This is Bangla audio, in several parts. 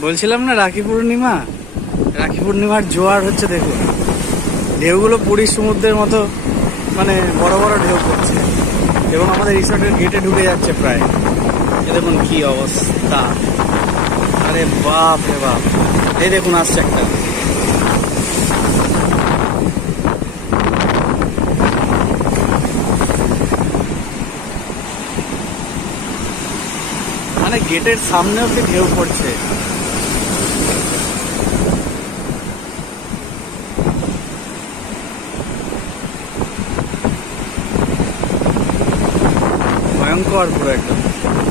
বলছিলাম না, রাখি পূর্ণিমা? রাখি পূর্ণিমার জোয়ার হচ্ছে, দেখুন। ঢেউগুলো পুরীর সমুদ্রের মতো মানে বড় বড় ঢেউ পড়ছে এবং আমাদের রিসর্টের গেটে ঢুকে যাচ্ছে প্রায়। দেখুন কি অবস্থা। আরে বাপ রে বাপ। এই দেখুন, আসছে একটা। মানে গেটের সামনে অব্দি ঢেউ পড়ছে। ভয়ঙ্কর পুরো একদম।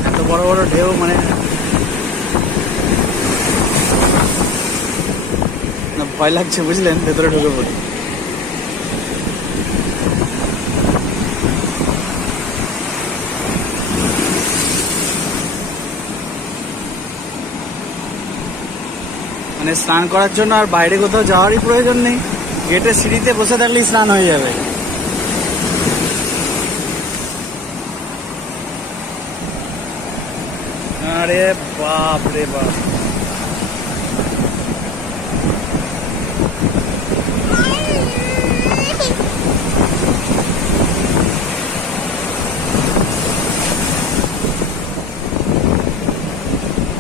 এত বড় বড় ঢেউ মানে ভয় লাগছে, বুঝলেন? ভেতরে ঢুকে পড়ি। মানে স্নান করার জন্য আর বাইরে কোথাও যাওয়ারই প্রয়োজন নেই। গেটের সিঁড়িতে বসে থাকলেই স্নান হয়ে যাবে। আরে বাপ রে বাপ।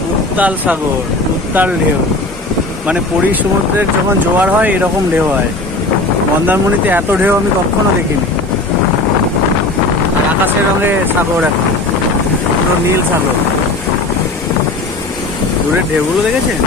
উত্তাল সাগর, উত্তাল ঢেউ। মানে পুরী সমুদ্রের যখন জোয়ার হয়, এরকম ঢেউ হয়। মন্দারমণিতে এত ঢেউ আমি কখনো দেখিনি। আকাশের রঙে সাগর এখন। নীল সাগর। দূরের ঢেউগুলো দেখেছেন?